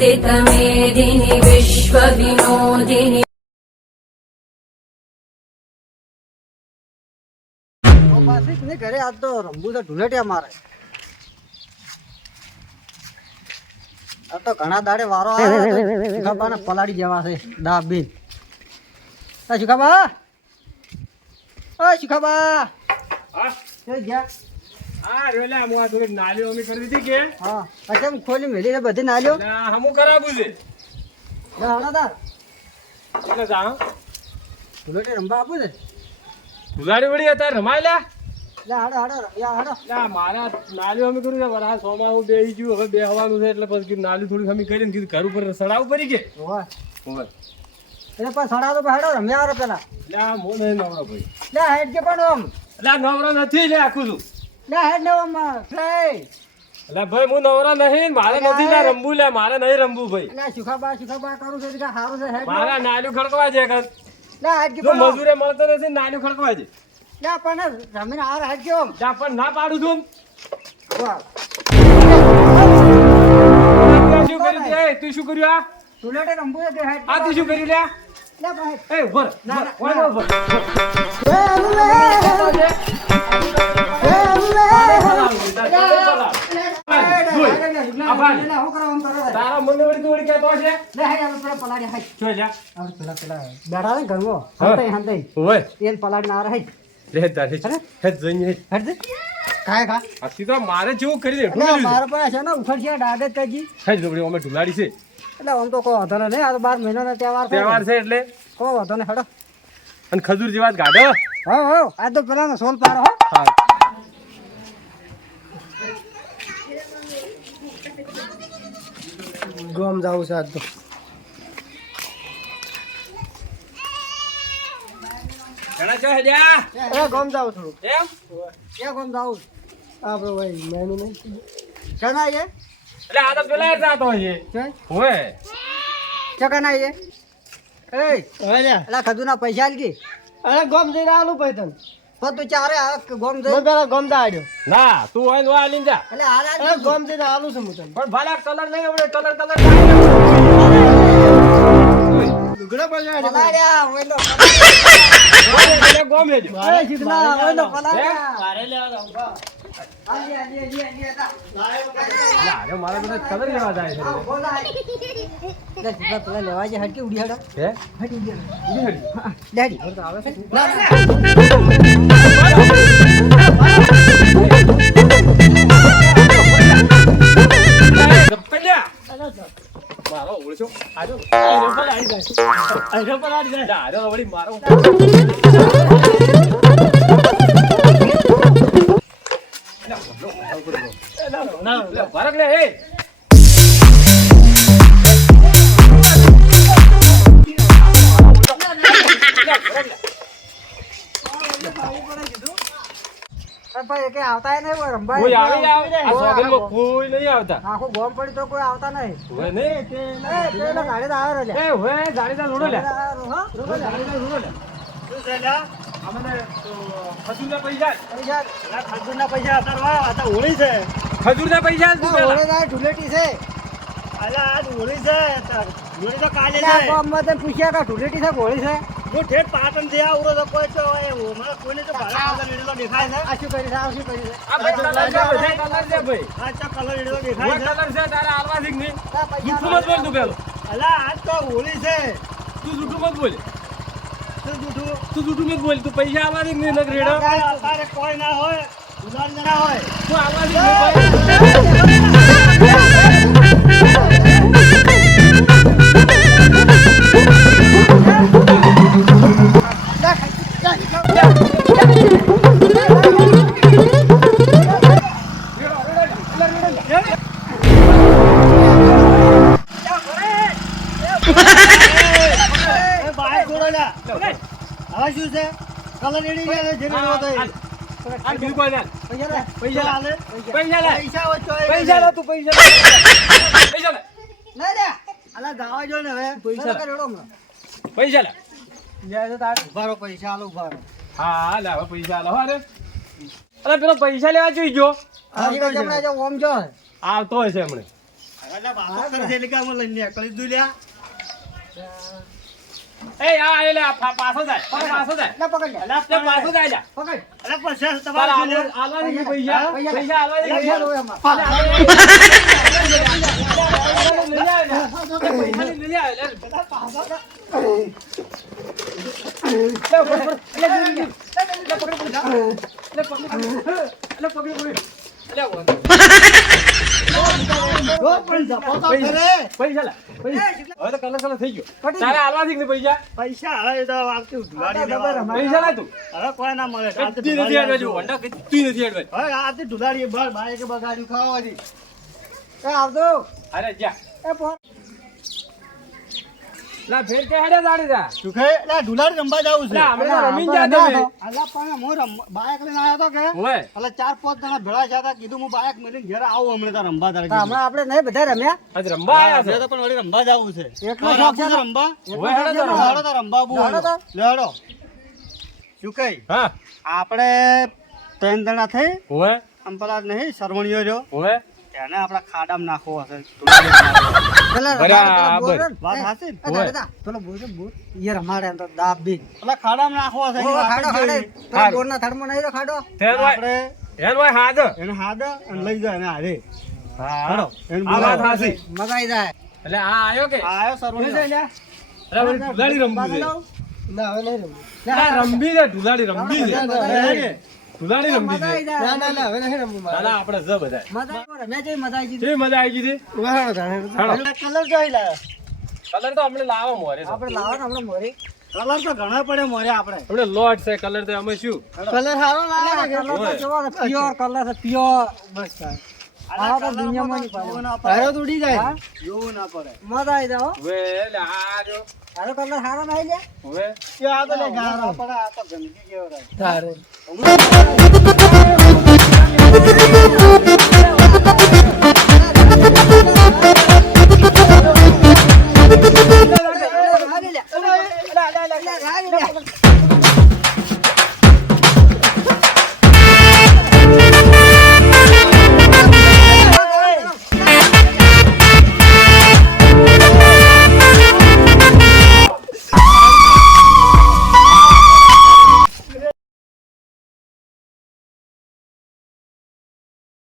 वन्दितमेदिनि विश्वविनोदिनि તો પાછી જ નહીં ઘરે આજ તો રમવું છે ઢુલેટિયા મારે આ તો ઘણા દાડે વારો આવ્યો સુખાબાને પલાડી જવા છે દાબીન આ સુખાબા ઓ સુખાબા હા એ ગયા રહ્યો હું આ થોડીક નાલીઓ અમે કરી દીધી કે. હા અચ્છા હું ખોલી મેલી છે બધી નાલીઓ? લે, આ હમું કરાવવું છે. હણાદાર એટલે જા, હં? આપું ને ઉઘાડી વળી અત્યારે રમાય લે. લે હાડો હાડો રમ્યા હાડો. લે, આ મારા નાલીઓ અમી કર્યું છે વરસાદ સોમાં હું બેસી ગયું હવે બેહવાનું છે એટલે પછી નાલી થોડી અમી કરીને કીધું ઘર ઉપર સડાવું પડી કે. હોવે. હોવે. એટલે પણ સડા તો હાડો રમ્યા પેલા. લે, નહીં નવરો ભાઈ. લે હેડ કે પણ આમ. આ નવરો નથી લે આખું છું લે હેડ ને આમ ફ્લાય એટલે ભાઈ હું નવરા નહીં મારે નથી ના રમવું લે મારે નહીં રમવું ભાઈ. ના સુખાબા સુખાબા કરું છે કે હારું છે હેડ. મારા નાલ્યું ખડકવા છે કર ના હેડ કે. મજૂરે મળતો નથી નાલ્યું ખડકવા છે. ના પણ રમીને હાર હેડ કે ના પણ ના પાડું છું. શું કર્યું તે? તું શું કર્યું આ? ઢુલેટી રમવું છે હેડ આ તું શું કર્યું લે ના ભાઈ. એ ઉભર ના, ના, ઉભર. તારા મને વળી તું વળી કહેતો ને ઘરમાં. ઓય રહે. લે તારે. હે જઈને. દે કાય મારે જેવું કરી દે. મારે છે ને દાડે તજી હે જોડી અમે ઢુલાડી છે. એટલે આમ તો કોઈ વાંધો નહીં આ તો બાર મહિનાનો તહેવાર તહેવાર છે એટલે. કોઈ વાંધો નહીં હેડો. અને ખજૂર જેવા ગાઢો હા. હા આ તો પેલા સોલ પાડો હો. ગોમ જવું છે આજ તો. ગોમ જવું થોડું એમ? ક્યાં ગોમ જવું આપણે ભાઈ મેનુ નહીં. ચના આવીએ એટલે આ તો પેલા જાતો છે. છે? એ? પૈસા આલકી અરે ગોમ જઈને આલું ભાઈ તને. પણ તું ચારે આ ગોમ જઈ. મને પેલા ગોમ દા આડ્યો. ના તું હોય ને આ લીન જા. એટલે ગોમ આલું છું હું તને. પણ ભલા કલર નહીં કલર કલર ગોમ એ મારે લેવા મારા બધા કલર લેવા જાય છે. લેવા જાય હટકે ઉડી હડો હે? ઉડી હડો. ડેડી. આવે છે. ના, ના. પેલ્યા મારો ઓળખ્યો આજો આયરો પર આડી જાય. આજો વળી મારો ના, લે ભરક લે હે એકે આવતા નહીં રંભાઈ. કોઈ આવે આવે? આ કોઈ કોઈ નહીં આવતા. આખું ગોમ પડી તો કોઈ આવતા નહીં. હોય ને એ પેલો ગાડી આવે રે એ હોય ગાડીના લોડો લે હા? ગાડીના લોડો લે શું છે? અમને ખજૂરના પૈસા પૈસા આ ખજૂરના પૈસા આ તો હોળી છે. ખજૂરના પૈસા તું ના, પેલા ઢુલેટી છે. અલા, આજ હોળી છે હોળી તો કાલે છે. ગામમાં તે પૂછ્યા કે ઢુલેટી છે હોળી છે? હું ઠેઠ પાટણથી આવડો તો કોઈ તો એ મને કોઈને તો ભાડા કલર લીધેલો દેખાય છે. આ શું કરી આ શું કરી છે? આ ભાઈ કલર છે બધા કલર છે ભાઈ. આ ચા કલર લીધેલો દેખાય છે. કલર છે તારે આલવા દીક નહીં? જૂઠું મત બોલ તું પેલો. અલા આજ તો હોળી છે. તું જૂઠું મત બોલ. તું જૂઠું તું જૂઠું મત બોલ તું પૈસા આલવા દીક નહીં નક રેડો કોઈ ના હોય ઉધાર ના હોય. તું આલવા દીક નહીં હવે શું છે? કલર રેડી ગયા છે, જે રેડવો તો એ. આ બીજું કોઈ ના. પૈસા પૈસા લે. પૈસા લે. પૈસા હોય પૈસા લે તું પૈસા પૈસા લે. લઈ લે. અલા ગાવા જો ને હવે. પૈસા લઈ લે. લે. પૈસા લે ઊભા પૈસા હાલો ઊભા હા લે હવે પૈસા લે અરે અરે પેલો પૈસા લેવા જોઈ જો છે. ઓમ જો. આવતો હશે હમણે. એટલે પાછો કરે છે એટલે લઈને નીકળી. દુલ્યા લ્યા. એ આ એ લે, પાછો જાય. પાછો જાય. લે પકડ લે. લે, પાછો જાય જા. પકડ. પછી તારા તમારે શું આલવા- લ્યા? આલવા દે કે પૈસા. પૈસા. પૈસા આલવા દે કે પૈસા પૈસા? લો આય આય લે. પૈસા લે, આવતી અરે જા એ પો લા ફેર કે હેડે દાડી જા. શું કે લા ઢુલાડી રમવા જાવું છે. લા અમે રમીન જા બે. અલા પણ મો રમ- બાઈક લઈને આયો તો કે ઓય એટલે ચાર પાંચ જણા ભેળા છે તા કીધું હું બાયક મેલીને ઘરે આવું હમણે તાર રમવા તારે તો હમણાં આપણે નહીં બધા રમ્યા? આજ રંબા આયા છે? તો પણ વળી રમવા જાવું છે. એટલો શોખ છે રંબા રમવા. ઓય હેડો તો રમવા. લેડો તો રમવા બહુ લેડો તો. લેડો શું કહી? હા. આપણે ત્રણ જણા થઈ ઓય આમ પેલા નહીં શરવણીઓ જો ઓય એને આપણા ખાડામાં નાખવો હશે બરાબર. ને. વાત ને? દાદા, પેલો બોલ છે, બોલ. ઈ તો દાબ બી. પેલા ખાડામાં નાખવો હશે ખાડો, ખાડો. જોઈ. પેલા હારું. નહીં તો ખાડો. આપણે એન હોય હાથ એને હાદે અને લઈ જાય એને હારે હા એને વાત હાચી. મજા જાય. એટલે આ આયો કે આ આવ્યો સરવણીઓ. અરે વળી ઢુલાડી ના, હવે નહીં રમવું. રમવી છે ઢુલાડી રમવી છે ના, ના, હે કે? ઢુલાડી રમવી મજા આઈ છે જાય. ના, ના, હવે નહીં રમવું મારે. ના, ના, આપણે જ બધા મજા રમ્યા છે, મજા આઈ ગઈ. મજા આવી ગઈ હતી વાહ, જાણે. હાલો. એટલે કલર જોઈ લાયો કલર તો હમણાં લાવો મોરે આપણે લાવો ને મોરી. કલર તો ઘણા પડે મોરે આપણે હમણાં લોટ છે કલર તો અમે શું કલર સારો આ કલર તો છે? છે, pure. બસ આ તો દુનિયામાં નહીં જોવું પાડે. ના પડે. ઉડી જાય. જોવું ના પડે મજા આવી જાય, હો. હવે આ જો આનો colour સારો નહીં લે? હવે કે આ તો ગારો આ તો ગંદકી કેવડાય તારે. Thank